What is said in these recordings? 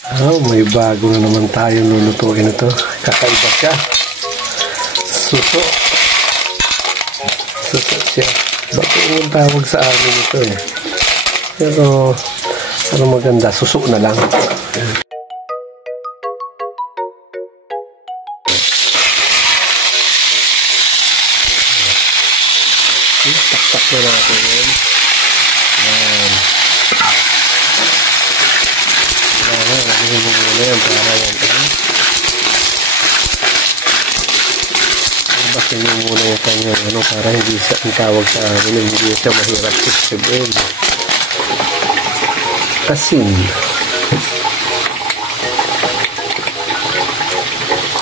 May bago na naman tayo lulutuin ito. Kakaiba siya. Suso. Suso siya. Ba't yung tawag sa amin ito eh. Pero maganda. Suso na lang. Tak-tak na natin yun. Ayan. Lagyan mo muna yan para yan. Bakin mo muna yung kanyang para hindi siya ang tawag sa amin. Hindi siya mahirap isipin. Asin.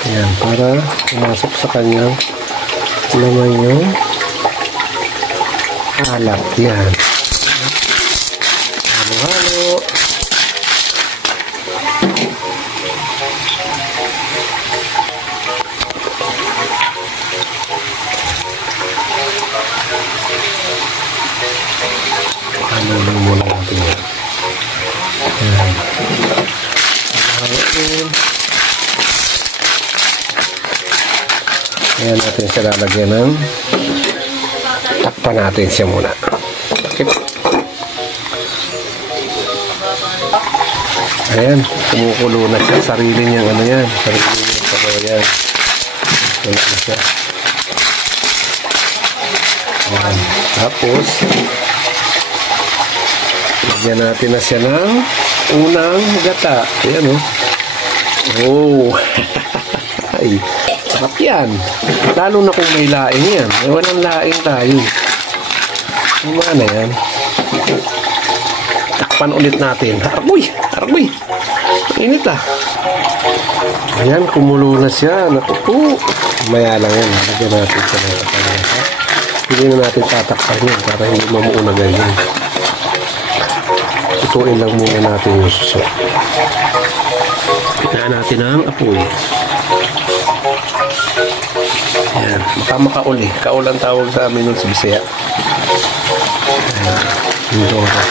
Ayan, para pumasok sa kanyang laman yung alat. Yan. Halo-halo. Halo lang muna natin yan. Yan. Halo-halo. Ayan natin siya lalagyan ng takpan natin siya muna. Okay. Ayan, kumukulo na siya. Sarili niyang yan. Sarili niyang sabaw yan. Wala na siya. Ayan. Tapos, lagyan natin na siya ng unang gata. Ayan o. Oh. Ay, sarap yan. Lalo na kung may laing yan. May walang laing tayo. Kumana yan. Takpan ulit natin. Aragoy! Aragoy! Init ah. Ayan, kumulo na siya. Naku po. Maya lang yan. Lagyan natin siya na kapalasa. Hindi na natin tatakpan yun para hindi mamuuna ganyan. Tutuin lang muna natin yung suso. Pitaan natin ang apoy. Ayan. Makauli. Kaul ang tawag sa amin nun sa Bisaya. Ayan. Yung dora.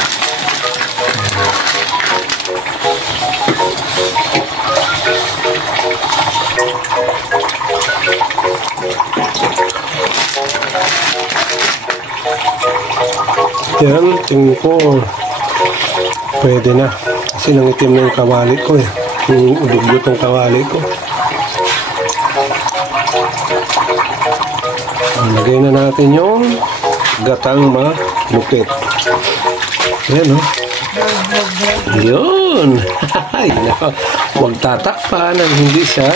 Yan, tingin ko pwede na. Kasi nangitim na yung kawali ko eh. Yung udugot ng kawali ko. Lagay na natin yung gatang malupit. Yan o. Yun. Ay, nako. Huwag tatakpan ang hindi siya.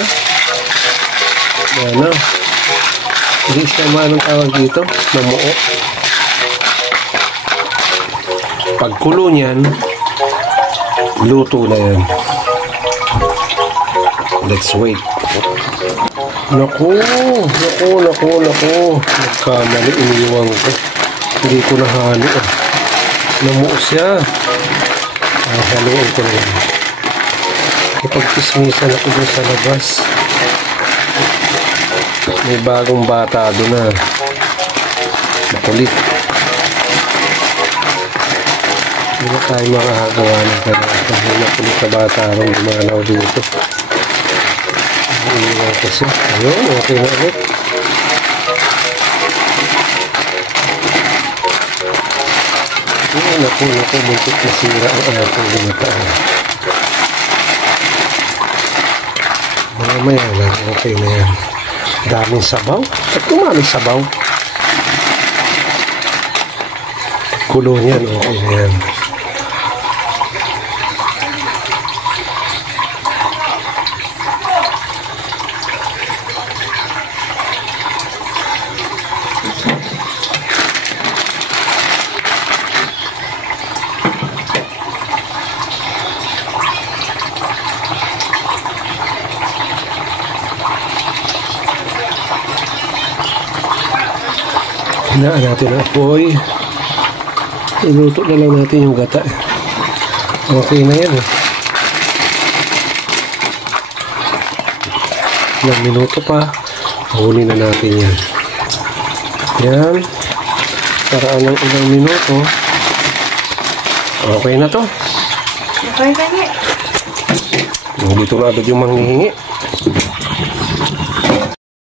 Ano? Hindi siya manong tawag dito. Namuo. Pagkulo niyan, luto na yan. Let's wait. Naku. Nagkamali, iniwang ko. Hindi ko nahalo. Namuo siya. Haluan ko na yan. Ipagkismisan ako doon sa labas. May bagong bata doon na. Makulit. Hindi na tayo makakagawa ng ganito. May makulit na bata rin dumalaw dito. Iniwan ko siya. Ayun, okay na ulit. Naku, muntik na sira ang ating limitaan. Mamaya lang, okay na yan. Daming sabaw. At kumaming sabaw. Kulo niyan, okay na yan. Hinaan natin ang apoy. Iluto na lang natin yung gata. Okay na yan. Ilang minuto pa. Huli na natin yan. Yan. Paraan ng ilang minuto. Okay na to. Okay na niya. Dito na agad yung manghihingi.